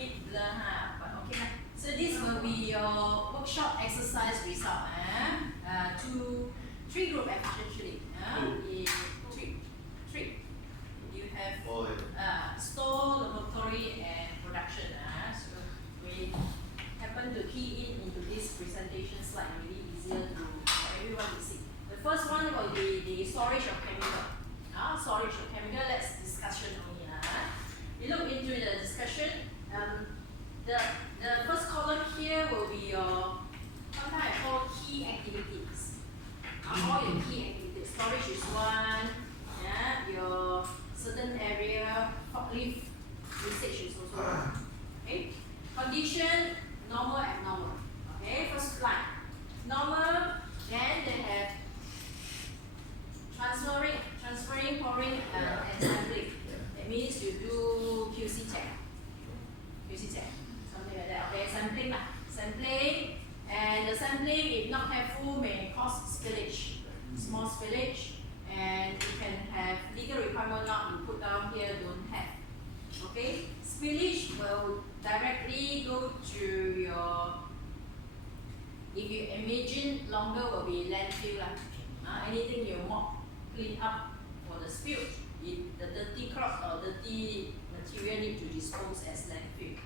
bit blur, but okay. So this will be your workshop exercise result. Three group actually. Three. You have store, laboratory, and production. So we happen to key into this presentation slide. Really easier for everyone to see. The first one will be the storage of chemical. Storage of chemical. Let's discussion only. We look into the discussion. The first column here will be your sometimes I call key activities. All your key activities. Storage is one. Your certain area, forklift usage is also one. Okay. Condition, normal, abnormal. Okay. First line, normal. Then they have transferring, pouring, and sampling. That means you do QC check, something like that. Okay, sampling, and the sampling, if not careful, may cause spillage, small spillage, and you can have legal requirement not to put down here, don't have. Okay, spillage will directly go to your, if you imagine longer, will be landfill. Anything you mop, clean up for the spill, the dirty crop or dirty material need to dispose as landfill,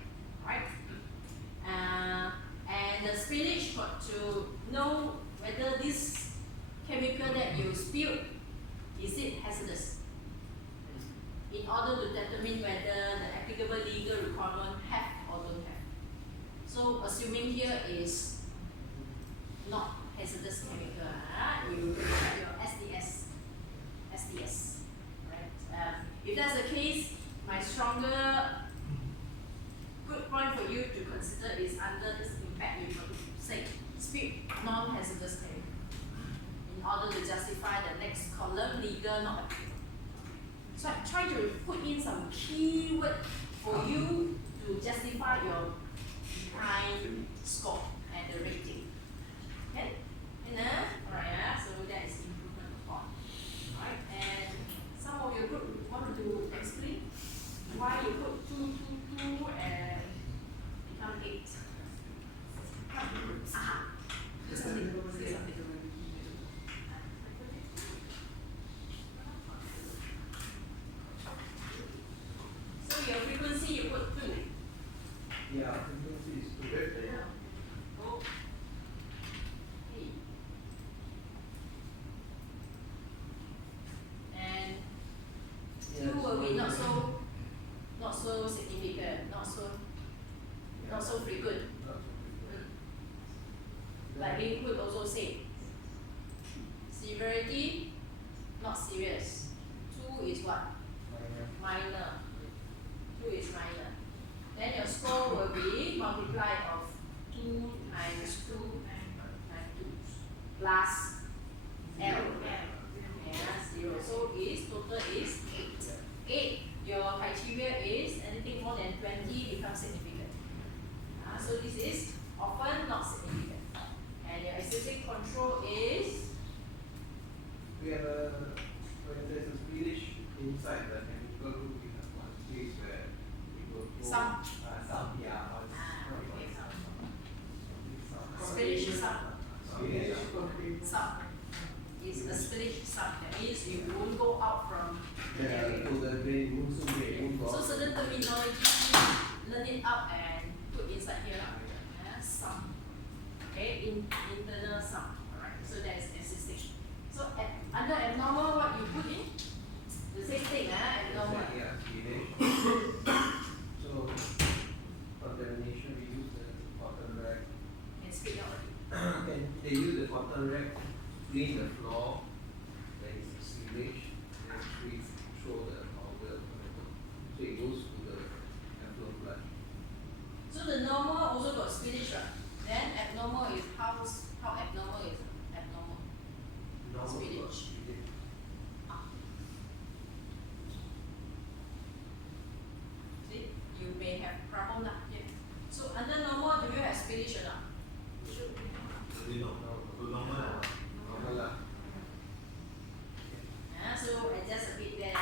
right? And the spillage got to know whether this chemical that you spilled, is it hazardous? In order to determine whether the applicable legal requirement have or don't have. So assuming here is not hazardous chemical, you have your SDS, right? If that's the case, my stronger good point for you to consider is under this impact, you got to say spill non-hazardous chemical in order to justify the next column, legal not applicable. So I try to put in some keyword for you to justify your behind score and the rating. Okay? Alright, so that is improvement upon. Alright, and some of your group want to explain why you put 2, 2, 2 and become 8. So your frequency you put 2. Yeah, frequency is 2. And 2 will be not so significant, not so frequent. Like we could also say severity, not serious. 2 is what? Minor. 2 is minor. Then your score will be multiplied of 2 times 2 times 2 plus L. 0. So total is 8. Your criteria is anything more than 20 becomes significant. So this is often not significant. And your aesthetic control is? We have when there's a spillage inside the chemical group, we have one case where we will go Some. Spillage is some. Some. It's a spillage sum. That means you won't go out from the area. So certain terminology, learn it up and put inside here. Sum. Okay, internal sum. Alright, so that is existing. So under abnormal, what you put in? The same thing, abnormal. Yeah, so contamination, we use the cotton rag. Can speak out. And they use the cotton rag to clean the floor. There is a sewage, and we throw the powder. So it goes to the effluent flush. So the normal also got spillage, right? Then abnormal is how abnormal is abnormal? Normal Spillage. See, you may have problem lah. Yeah. So under normal, do you have spillage or not? Normal. So adjust a bit there.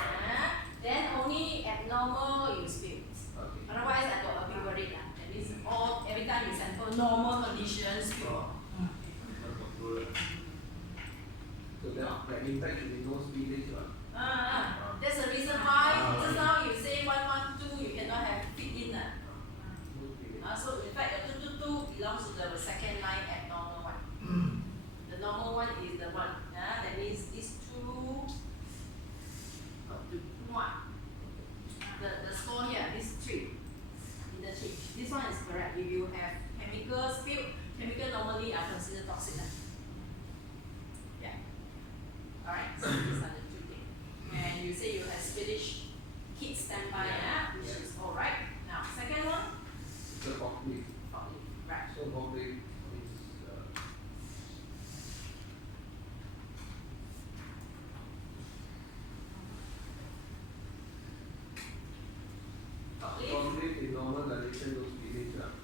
Then only abnormal you spill. Okay. Otherwise, I got a bit worried. impact should be no spillage, right? That's the reason why just now you say 112 you cannot have fit in. No spillage. So in fact your 222 belongs to the second line abnormal one. The normal one is the one. That means these two the score here, these three interchange. This one is correct. If you have chemical spill, chemical normally are considered toxic. Yeah. Alright, so these are the two things. And you say you have spillage kit standby, which is alright. Now, second one? The forklift. Right. So forklift is forklift in normal condition, no spillage, right?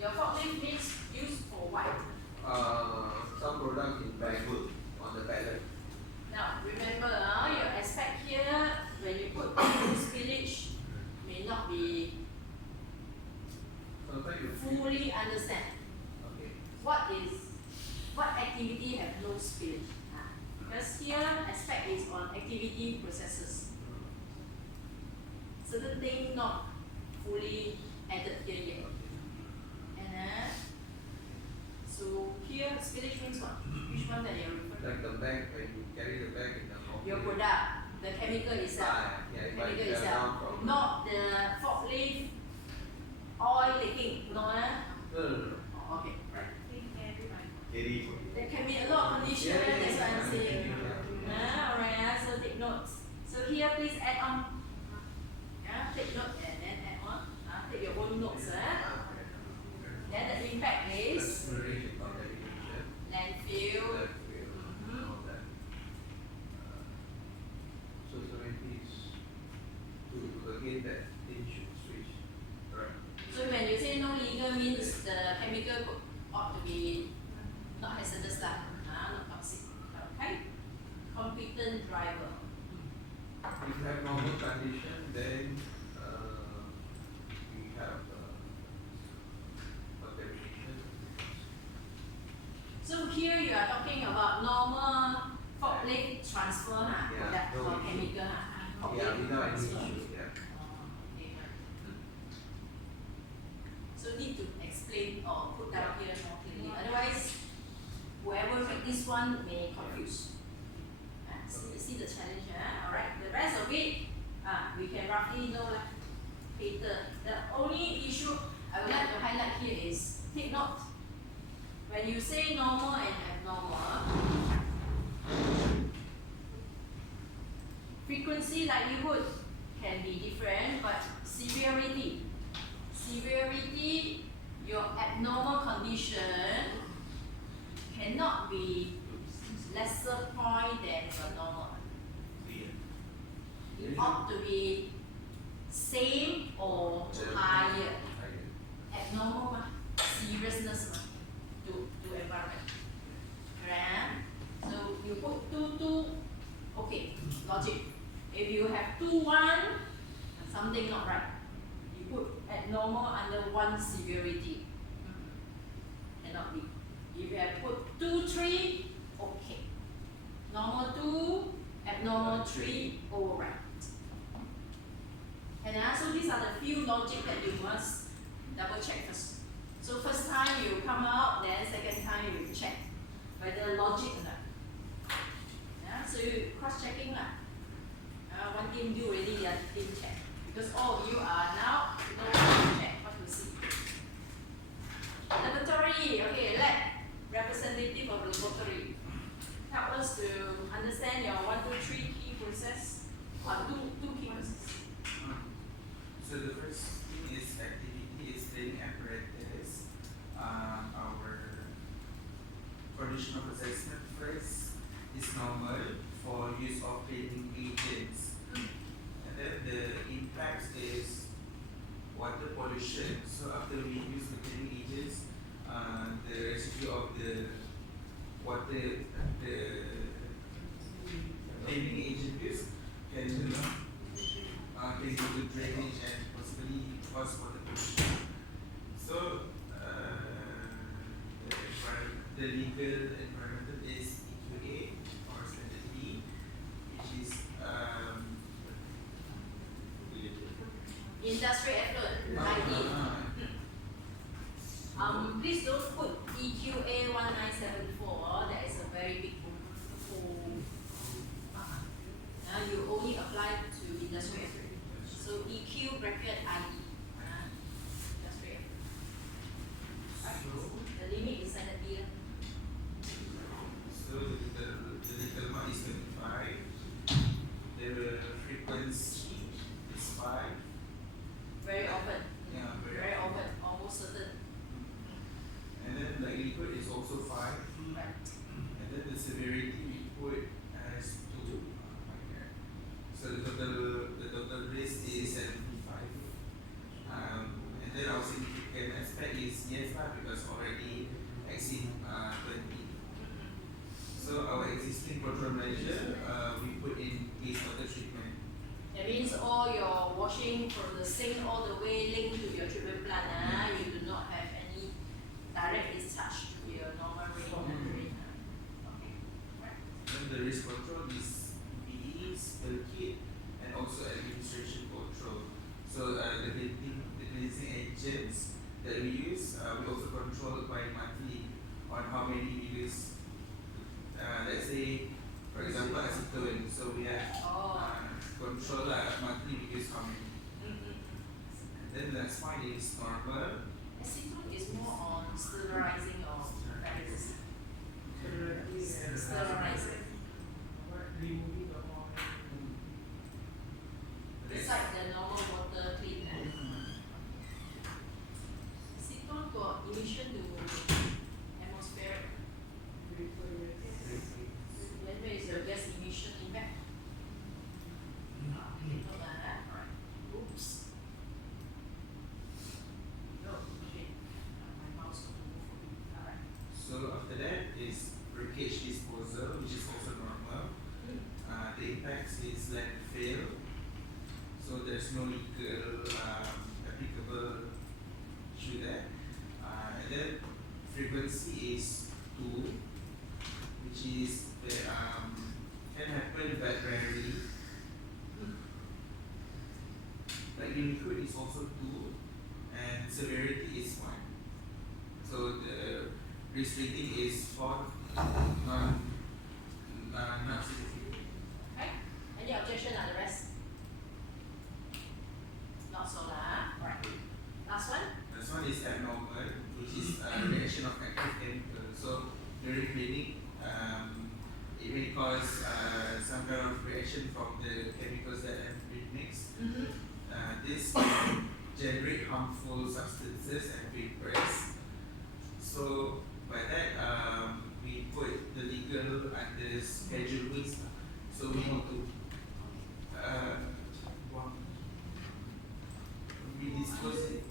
Your forklift needs used for what? Some products in backward on the pallet. Now, remember, your aspect here, when you put spillage, may not be Sometimes you fully understand. Okay. What activity have no spillage? Because here, aspect is on activity processes. Certain thing not fully added here yet. And so here, spillage means what? Which one that you're referring to? Like the bag, when you carry the bag in the forklift. Your product, the chemical itself. Chemical itself. Not the forklift oil leaking. No, No. Oh, okay, right. Carry. There can be a lot of conditions, that's what I'm saying. Alright, so take notes. So here, please add on. Take note and then add on. Take your own notes. Then the impact is landfill. So maybe it's to again that thing should switch. Right. So when you say no legal means the chemical ought to be not hazardous, not toxic. Okay? Competent driver. If you have normal condition, then we have contamination. So here you are talking about normal forklift transfer, that no for issue. chemical. Yeah, without any transfer. issue. Yeah. Okay. So need to explain or put down here more clearly. Otherwise, whoever read this one may confuse. See the challenge, alright. The rest of it, we can roughly know later. The only issue I would like to highlight here is take note. When you say normal and abnormal, frequency, likelihood can be different, but severity, your abnormal condition cannot be lesser point than your normal. It ought to be same or higher. Abnormal, seriousness to environment. Right? So you put 2, okay, logic. If you have 2, 1, something not right. You put abnormal under 1 severity. Cannot be. If you have put 2, 3, okay. Normal 2, abnormal 3, all right. And so these are the few logic that you must double check first. So first time you come out, then second time you check whether logic or not. So you cross-checking lah. One team do already, the other team check. Because all of you are now know what to check, what to see. Laboratory, okay, lab representative of laboratory. Help us to understand your 1, 2, 3 key process, or two key process. So the first thing is activity is training apparatus. Our condition of assessment first is normal for use of cleaning agents. And then the impact is water pollution. So after we use the cleaning agents, the residue of the water, the cleaning agent use can go to drainage and possibly cause water pollution. So the legal environmental is Industrial effluent, ID. Please don't put EQA 1974. That is a very big hole. You only apply to industrial effluent. So EQ bracket ID. Industrial effluent. The limit is standard B. So the legal one is 25. The frequency is 5. Very often. Yeah, Very often, almost certain. And then the liquid is also 5. Right. And then the severity we put as 2. So the total risk is 75. And then our significant aspect is yes because already exceed 20. So our existing control measure we put in wastewater treatment. That means all your washing from the sink all the way linked to your treatment plant, you do not have any direct discharge to your normal rain and drain. Okay. Right. Then the risk control is BE, spill kit, and also administration control. So the cleansing agents that we use, we also control by monthly on how many we use. Let's say, for example, acetone. So we have control monthly we use how many. And then the next one is normal. Acetone is more on sterilizing or paralysis. Sterilizing. Besides the normal water cleaner. Acetone got emission to atmospheric. Then where is your gas emission impact? Oops. No, shit. My mouse will move. Alright. So after that is breakage disposal, which is also normal. The impact is landfill. So there's no legal applicable issue there. And then frequency is 2, which is the, can happen but rarely. Like in liquid is also 2, and severity is 1. So the risk rating is 4, not significant. Okay. Any objection on the rest? Not so lah. Right. Last one. This one is abnormal, which is a reaction of active chemicals. So during cleaning, it may cause some kind of reaction from the chemicals that have been mixed. This can generate harmful substances and vapors. So by that, we put the legal under schedule waste. So we need to we dispose it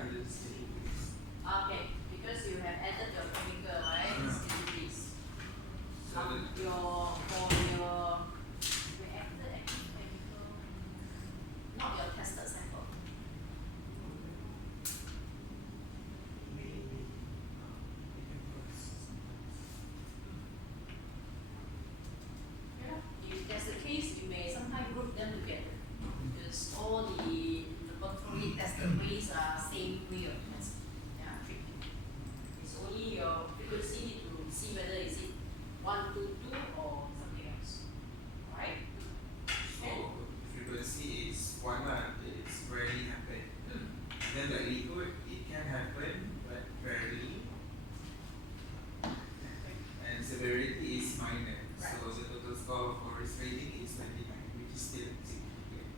under the schedule waste. Okay, because you have added your chemical, right? Please. So the your reacted active chemical, not your tested sample. If that's the case, you may sometimes group them together because all the laboratory tested ways are same way of test. Yeah, treatment. It's only your frequency need to see whether is it 1, 2, 2 or something else. Alright? So frequency is 1, it's rarely happen. Then the liquid, it can happen, but rarely. And severity is minor. Right. So the total score for risk rating is 29, which is still significant.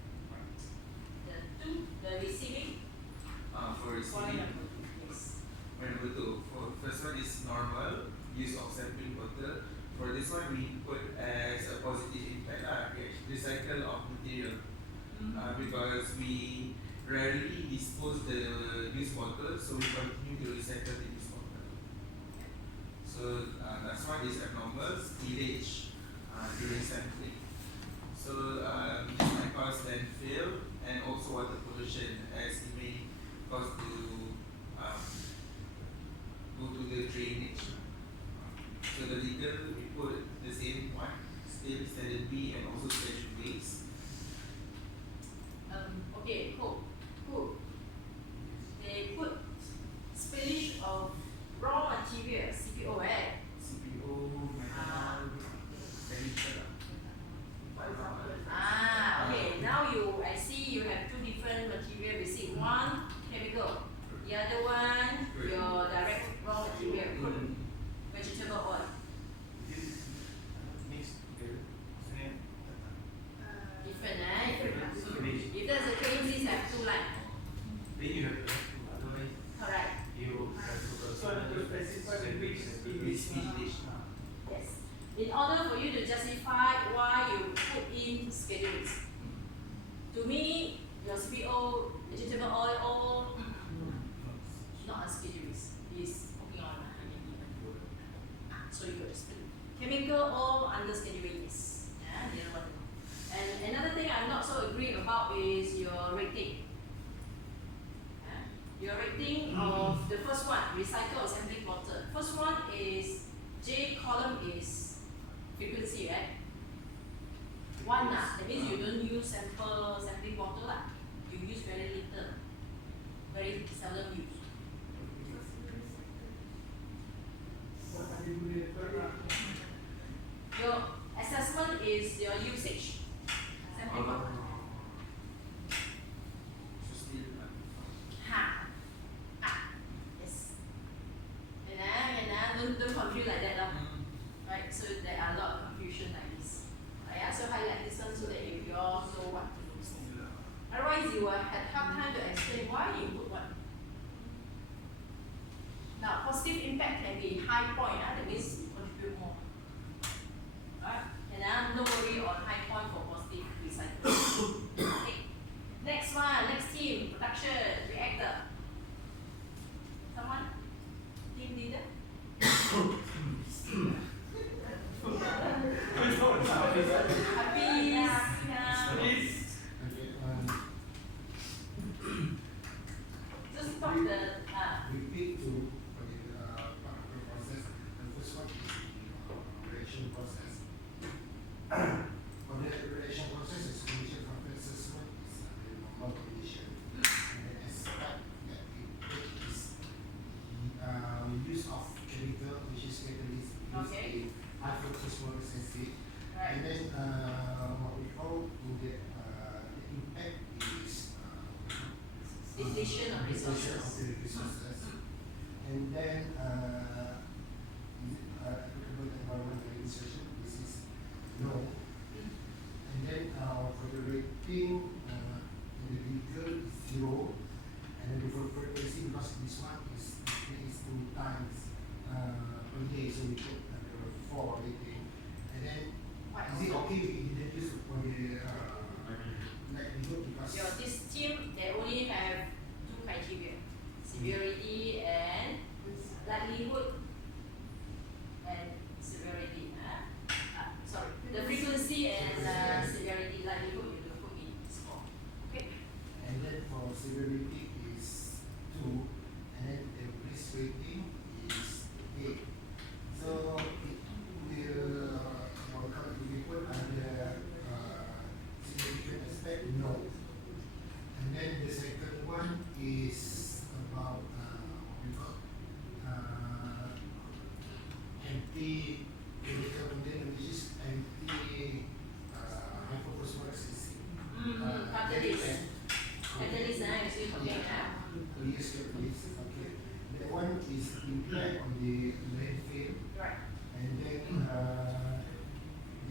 The receiving, For point receiving, number 2, please. number 2, for first one is normal, use of sampling bottle. For this one, we put as a positive impact, recycle of material. Because we rarely dispose the used bottle, so we continue to recycle the used bottle. So last one is abnormal spillage during sampling. So this might cause landfill and also water pollution, as it may cause to go to the drainage. So the legal we put the same one, still standard B and also schedule waste. you have two different material receipt. One chemical, the other one your direct raw material, crude vegetable oil. Different, right? If that's the case, these have two lines. Then you have to otherwise Correct. you have to specify which dish. Yes. In order for you to justify why you put in schedules. To me, your CPO, vegetable oil, all not on schedules. Is cooking oil. So you got to split. Chemical all under scheduling, yes. Yeah, the other one. And another thing I'm not so agree about is your rating. Your rating of the first one, recycle or sampling water. First one is J column is frequency, right? One lah. That means you don't use sampling water lah. You use very little, very seldom use. Your assessment is your usage. Sampling water. Yes. Don't confuse like that lah. Right, so there are a lot of confusion like this. I also highlight this one so that you all know what to look for. Otherwise, you will have time to explain why you put what. Now, positive impact can be high point, that means you contribute more. Right? And no worry on high point for positive recycling. Okay. Next one, next team, production, reactor. Someone? Team leader? Just stop the repeat to part of the process. The first one is the reaction process. For the reaction process, is condition factor assessment is the normal condition. And the aspect that it is the use of chemical, which is catalyst, Okay. high fluxus acid. right. And then what we call the impact is Depletion of resources. And then applicable environmental legislation, this is no. And then for the rating, in the vehicle is 0. And then for frequency, because this one is 2 times per day, so we put 4 rating. And then is it okay if we didn't use for the likelihood, because This team, they only have two criteria, severity and likelihood and severity. Sorry, the frequency and severity, likelihood you don't put in score. Okay. and then for severity is 2, and then the risk rating is 8. So it will we put under significant aspect, no. And then the second one is about anti chemical container, which is anti hypophosphorescence. Catalyst. Catalyst, you see something, Yes, okay. That one is impact on the landfill. Right. And then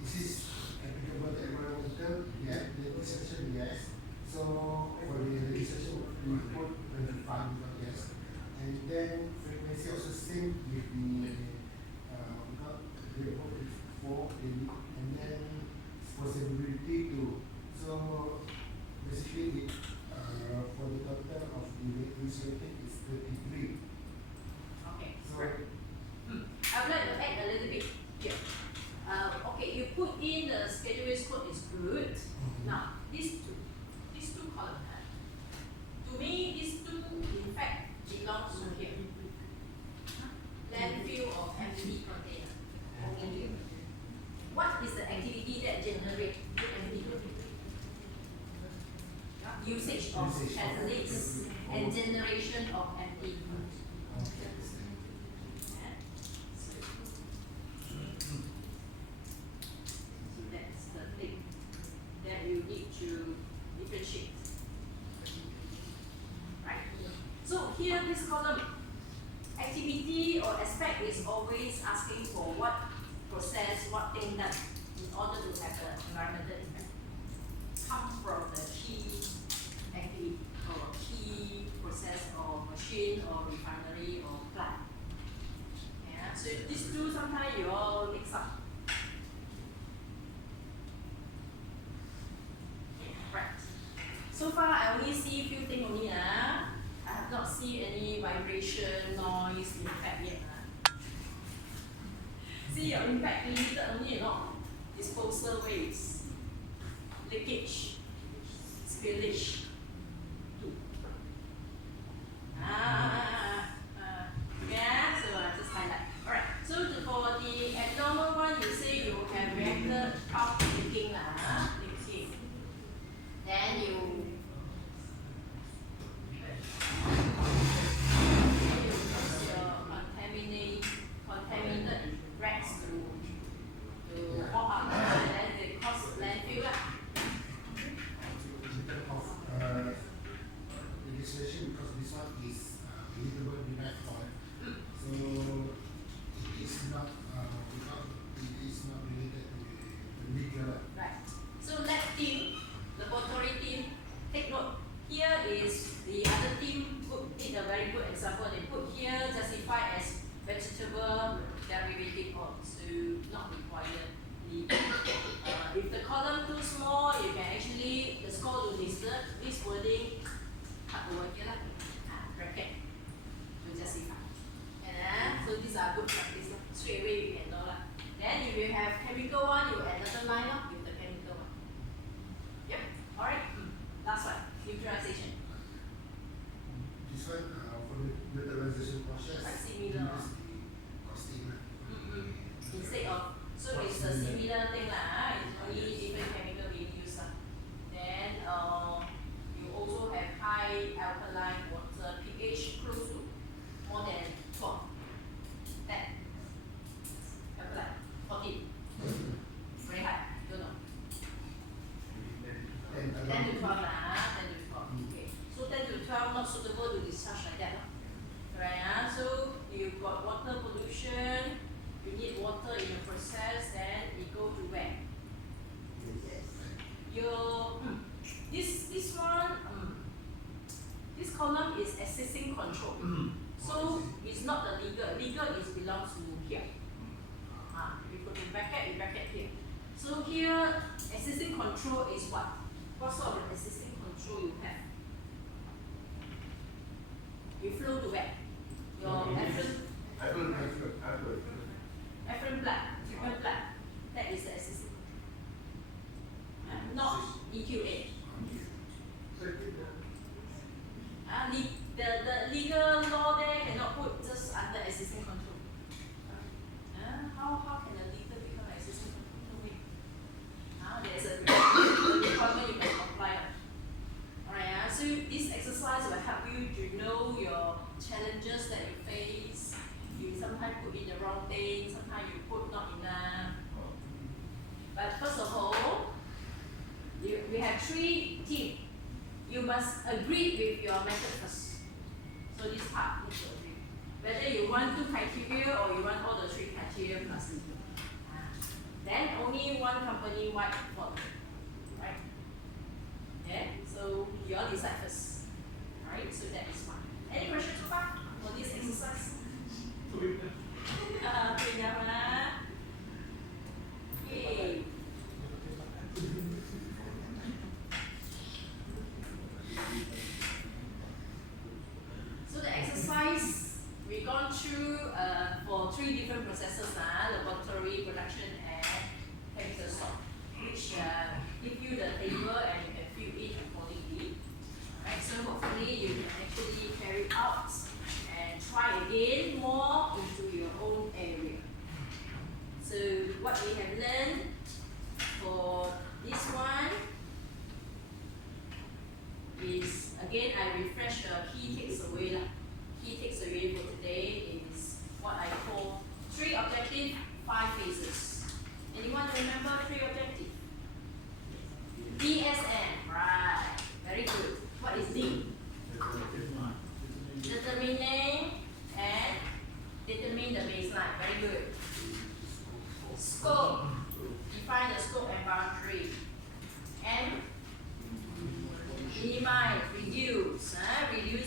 this is applicable to environmental, yeah, legislation, yes. So for the legislation, we put 25, yes. And then frequency also same with the we put 4, and then possibility 2. So basically, for the total of the rating is 33. Okay. So I would like to add a little bit here. Okay, you put in the schedulers code is good. Now, these two columns, to me, these two, in fact, belongs to here. Landfill of empty container. What is the activity that generates empty container? Usage of catalysts and generation of empty that's the thing that you need to differentiate. here this column, activity or aspect is always asking for what process, what thing done in order to have the environmental impact. Come from the key activity or key process or machine or refinery or plant. Yeah, so these two sometimes you all mix up. Right. So far I only see few things only. I have not seen any vibration, noise, impact yet. See your impact limited only, disposal waste, leakage, spillage. Yeah, so I just highlight. Alright, so for the abnormal one, you say you have reactor top leaking. Leaking. Then you use your contaminated racks to walk up and then they cause landfill. Of legislation, because this one is renewable derived oil, so it is not related to the legal. Right. So lab team, laboratory team, take note. Here is the other team did a very good example. They put here justify as vegetable derivative oil, so not required. If the column too small, you can actually the score to this wording cut over here bracket to justify. And so these are good practice. Straight away we can know. Then if you have chemical one, you add another line with the chemical one. Yep. Alright. Last one. Neutralization. This one for the neutralization process. Quite similar. Use the costing. Instead of it's a similar thing it's only different chemical being used. Then you also have high alkaline water, pH close to more than 12. That alkaline 14. Very high. Don't know. 10 to 12 10 to 12. Okay. So 10 to 12 not suitable to discharge like that. Right? So you've got water pollution. You need water in the process, then it go to where? Your this one this column is assessing control. So it's not the legal. Legal is belongs to here. You put in bracket, you bracket here. So here assessing control is what? What sort of assessing control you have? You flow to where? Your efferent blood, treatment blood. That is the assessing control. Not EQA. The legal law there cannot put just under assessing control. How can a legal become assessing control? There's a requirement you can apply. Alright, so this exercise will help you to know your challenges that you face. You sometimes put in the wrong thing, sometimes you put not enough. But first of all, we have 3 teams. You must agree with your method first. So this part needs to agree. Whether you want 2 criteria or you want all the 3 criteria plus legal. Then only one company wide follow. Right? Yeah? So you all decide first. Alright, so that is one. Any questions so far for this exercise? Yay. So the exercise we gone through for 3 different processes, laboratory, production, and chemical stock, which give you the table and you can fill it accordingly. Alright, so hopefully you can actually carry out and try again more into your own area. So what we have learned for this one is, again I refresh the key takes away. Key takes away for today is what I call 3 objectives, 5 phases. Anyone remember 3 objectives? DSM, right, very good. What is D? Determine minimize, reduce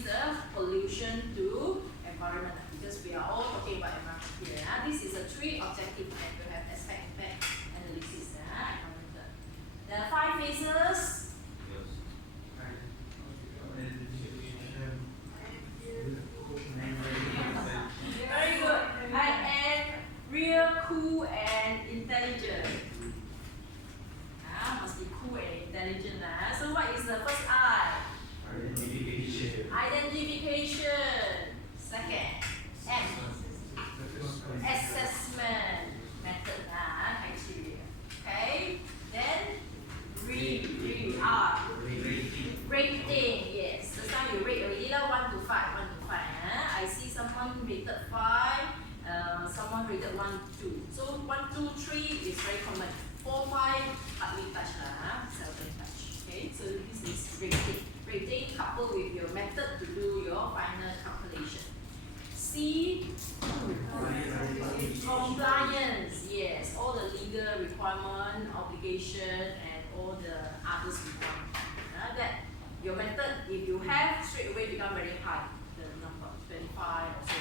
the pollution to environment, because we are all talking about environment here. This is a 3 objective that you have aspect impact analysis. The 5 phases. Very good. I am real, cool, and intelligent. Must be cool and intelligent. So what is the first I? Identification. Identification. Second, M. Assessment method. Criteria. Okay. Then rating. Yes. This time you rate already 1 to 5. 1 to 5. I see someone rated 5. Someone rated 1, 2. So 1, 2, 3 is very common. 4, 5 hardly touch seldom touch. Okay, so this is rating. Rating coupled with your method to do your final calculation. C, compliance. Yes, all the legal requirement, obligation, and all the others requirement. That your method, if you have, straight away become very high. The number 25 or so.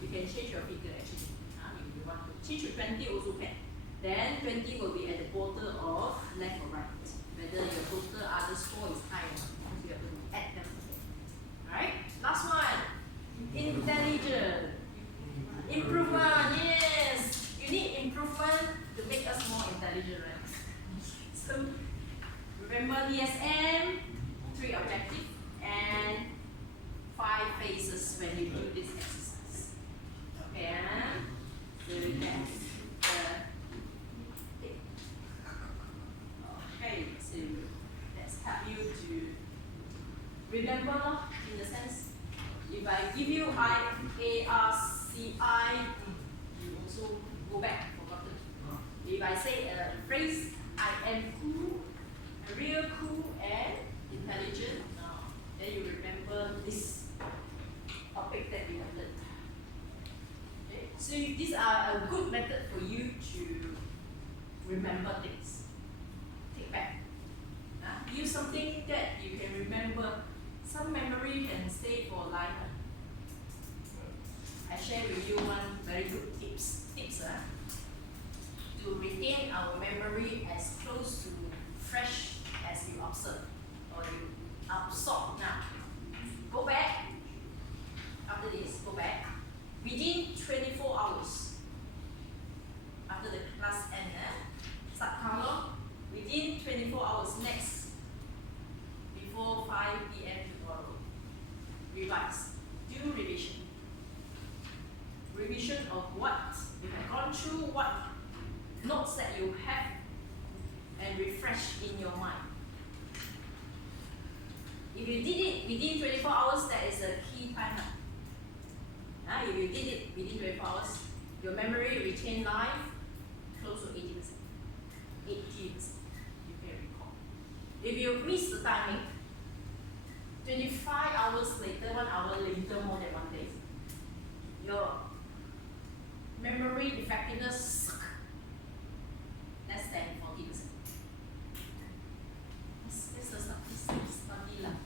You can change your figure actually. If you want to change to 20 also can. Then 20 will be at the border of left or right. Whether your total other score is high or not. You have to add them together. Alright? Last one. Intelligent. Improvement. Yes. You need improvement to make us more intelligent, right? So remember DSM, 3 objectives and 5 phases when you do this exercise. Okay, so that's okay, so let's help you to remember in the sense, if I give you IARCI, you also go back, forgotten. If I say a phrase, I am cool, real cool and intelligent, then you remember this topic that we have learned. Okay? So these are a good method for you to remember things. Take back. Use something that you can remember. Some memory can stay for life. I share with you one very good tips. To retain our memory as close to fresh as you observe or you absorb now. Go back. After this, go back. Within 24 hours. After the class end, start count. Within 24 hours next. Before 5 p.m. tomorrow. Revise. Do revision. Revision of what you have gone through, what notes that you have, and refresh in your mind. If you did it within 24 hours, that is a key time. If you did it within 24 hours, your memory retain life close to 80%. 80%. You can recall. If you miss the timing, 25 hours later, 1 hour later, more than 1 day, your memory effectiveness less than 40%. This is not study lah.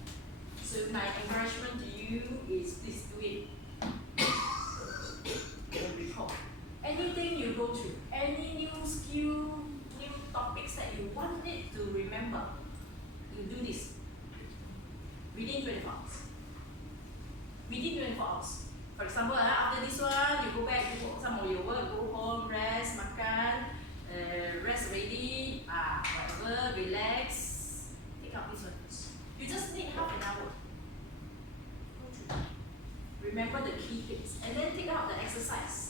So my encouragement to you is please do it. And recall. Anything you go through, any new skill, new topics that you wanted to remember, you do this within 24 hours. Within 24 hours. For example, after this one, you go back, you do some of your work, go home, rest, makan, rest ready, whatever, relax. Take out this one. You just need half an hour. Remember the key things, and then take out the exercise.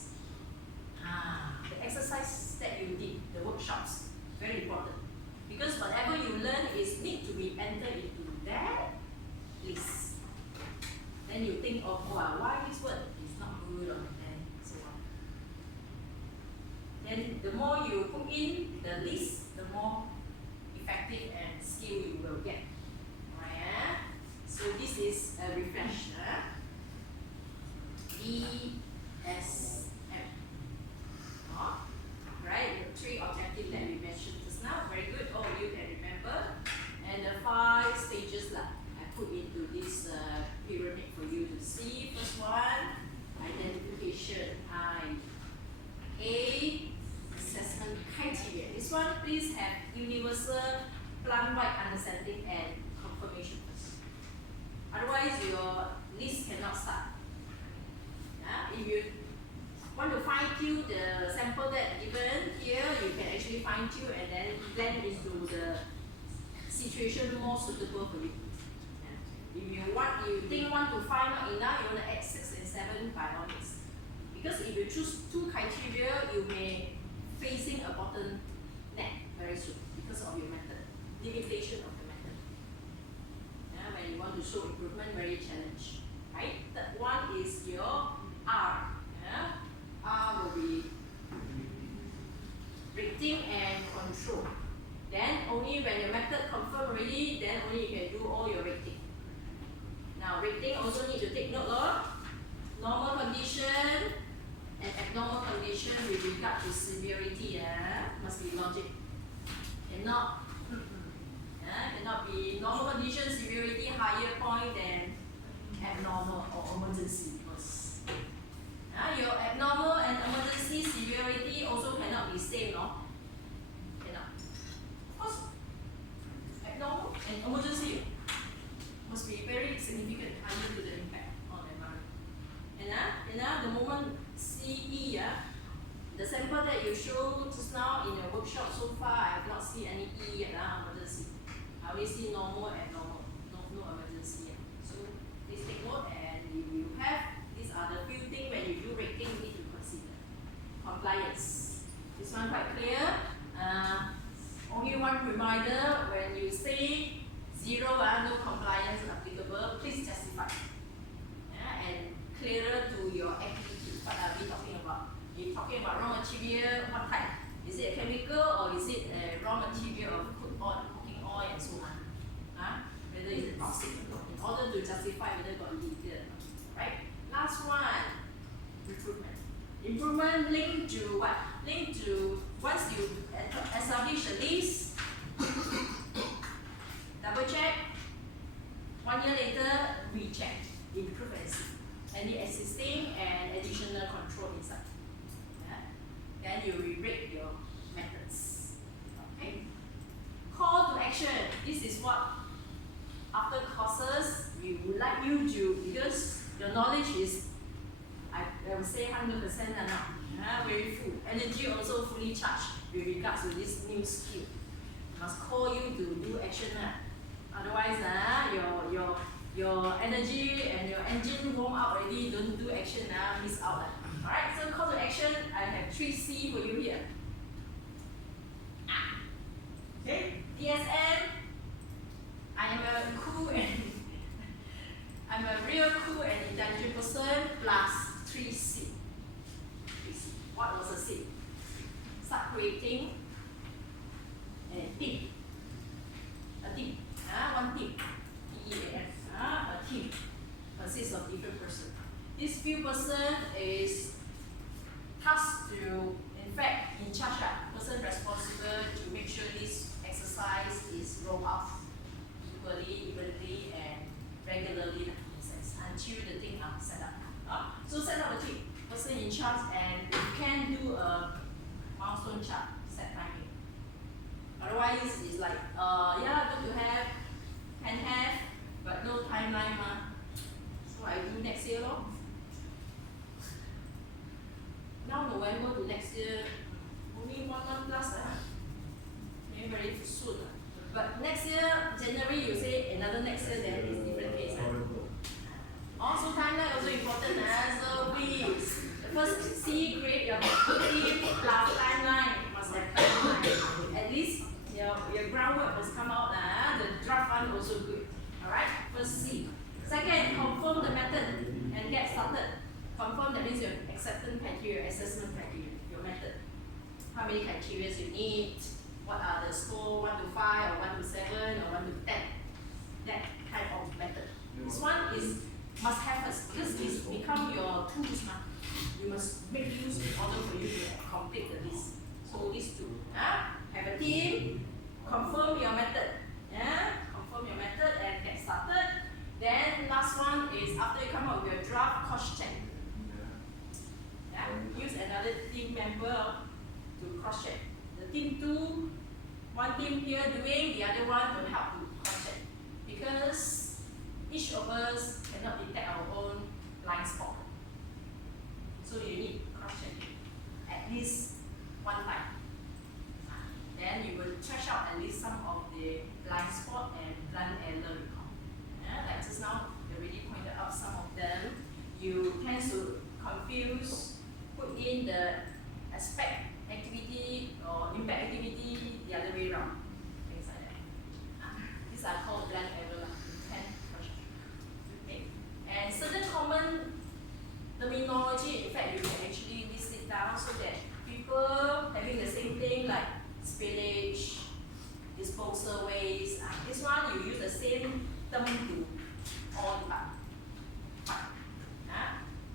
The exercise that you did, the workshops, very important. Because whatever you learn is need to be entered into that list. Then you think of, why this word is not good, and so on. Then the more you put in the list, the more effective and skill you will get. Alright, so this is a refresh. DSM. Right, the 3 objectives that we mentioned just now. Very good. Oh, you can put into this pyramid for you to see. First one, identification. A, assessment criteria. This one, please have universal plant-wide understanding and confirmation first. Otherwise, your list cannot start. If you want to fine-tune the sample that given here, you can actually fine-tune and then blend into the situation more suitable for you. If you think 1 to 5 not enough, you want to add 6 and 7 by all means. Because if you choose 2 criteria, you may facing a bottleneck very soon because of your method, limitation of the method. When you want to show improvement, very challenging. Right? Third one is your R. R will be rating and control. Then only when your method confirmed already, then only you can do all your rating. Now rating also need to take note of normal condition and abnormal condition with regard to severity. Must be logic. Cannot be normal condition severity higher point than abnormal or emergency. Your abnormal and emergency severity also cannot be same, no? Cannot. Of course, abnormal and emergency must be very significant, higher to the impact on the environment. The moment CE, the sample that you showed just now in your workshop so far, I have not seen any E yet, emergency. I only see normal and normal, no emergency yet. So please take note, and if you have, these are the few things when you do rating you need to consider. Compliance. This one quite clear. Only one reminder, when you say 0, no compliance applicable, please justify. And clearer to your activity. What are we talking about? You're talking about raw material, what type? Is it a chemical or is it a raw material of cooking oil and so on? Whether it's toxic or not, in order to justify whether got legal. Right? Last one, improvement. Improvement linked to what? Linked to once you establish a list, double check, 1 year later, recheck, improve and see. Any existing and additional control inside. Then you re-rate your methods. Okay? Call to action. This is what after courses we would like you to, because your knowledge is, I will say 100% now. Very full. Energy also fully charged with regards to this new skill. Must call you to do action. Otherwise, your energy and your engine warm up already, don't do action, miss out. Alright, so call to action, I have 3C for you here. Okay, DSM, I am a cool and I'm a real cool and intelligent person plus 3C. 3C. What was the C? Start creating a team. A team. One team. TEAM. A team consists of different persons. This few person is tasked to, in fact, in charge, person responsible to make sure this exercise is rolled out equally, evenly, and regularly, in a sense, until the thing are set up. So set up the team, person in charge, and you can do a milestone chart, set timing. Otherwise, it's like, good to have, can have, but no timeline. So I do next year, lor. Now November to next year, only 1 month plus. Maybe very soon. But next year, January, you say another next year, then it's different case. Also, timeline also important. So please, first C, create your team plus timeline. Must have timeline. At least your groundwork must come out. The draft one also good. Alright, first C. Second, confirm the method and get started. Confirm, that means your acceptance criteria, assessment criteria, your method. How many criteria you need, what are the score, 1 to 5 or 1 to 7 or 1 to 10. That kind of method. This one is must have first, because it's become your tools now. You must make use in order for you to complete the list. So these two. Have a team, confirm your method. Confirm your method and get started. one team here doing, the other one will help to cross-check. Because each of us cannot detect our own blind spot. So you need cross-checking at least one time. Then you will trash out at least some of the blind spot and blind error recall. Like just now, I already pointed out some of them. You tend to confuse, put in the aspect activity or impact activity the other way around. Things like that. These are called blind error, intent question. Okay. And certain common terminology, in fact, you can actually list it down so that people having the same thing like spillage, disposal waste, this one you use the same term to all departments.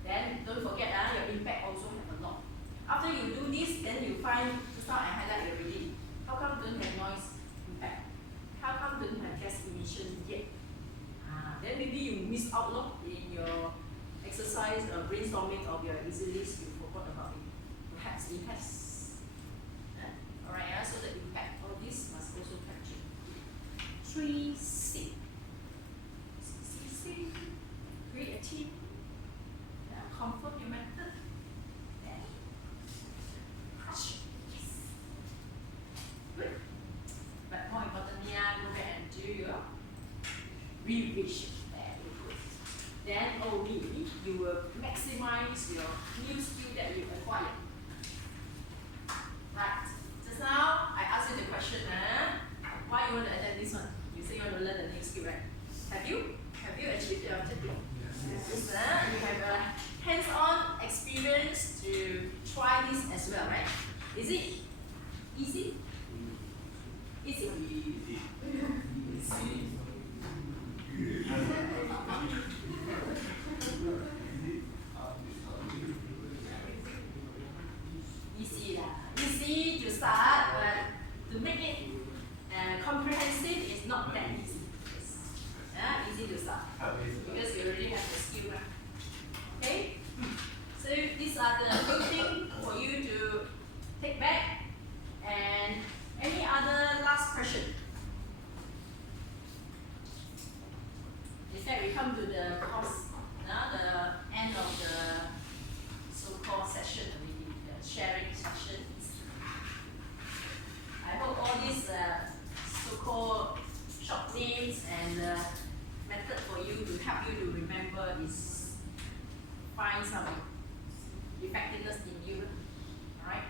Then don't forget your impact also have a lot. After you do this, then you find, just now I highlight already, how come don't have noise impact? How come don't have gas emission yet? Then maybe you miss out in your exercise brainstorming of your easy list, you forgot about it. Perhaps it has. Alright, so the impact of this must also capture. 3C. C. Create a team. Confirm your method. Then crush. Yes. Good. But more importantly, go back and do your revision. Very good. Then only you will maximize your new skill that you acquired. Right. Just now I asked you the question, why you want to attend this one? You say you want to learn the new skill, right? Have you achieved your objective? Yes. You have a hands-on experience to try this as well, right? Is it easy? Easy? Easy to start, but to make it comprehensive is not that easy. Easy to start because you already have the skill. Okay? So these are the good things for you to take back. And any other last question? Instead, we come to the course, the end of the so-called session already, the sharing session. I hope all these so-called short names and method for you to help you to remember is find some effectiveness in you. Alright?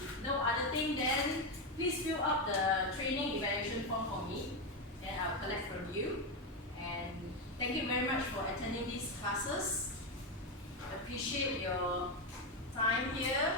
If no other thing, then please fill up the training evaluation form for me. Then I'll collect from you. And thank you very much for attending these classes. Appreciate your time here.